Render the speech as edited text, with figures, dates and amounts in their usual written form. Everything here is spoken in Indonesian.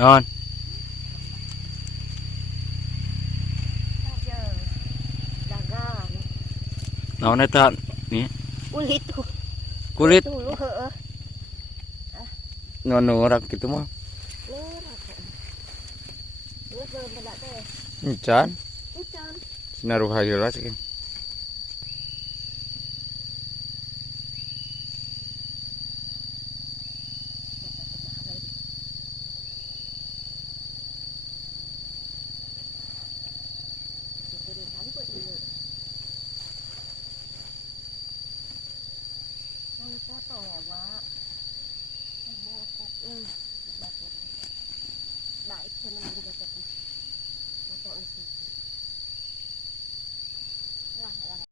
Non. Dagan. Naon eta? Nih. Kulit tuh. Kulit. Dulu heeh. Ngonorak gitu mah. Terus belum pada teh. Encan. Ucan. Sinaruh hageula sih. Foto ya, Wak. Baik, senang juga foto. Foto